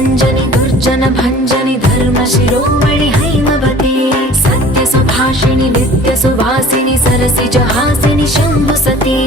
रञ्जनि दुर्जन भञ्जनि धर्म शिरोमणि हैमवती सत्य सुभाषिणि नित्य सुवासिनि सरसिज हासिनि शम्भु सती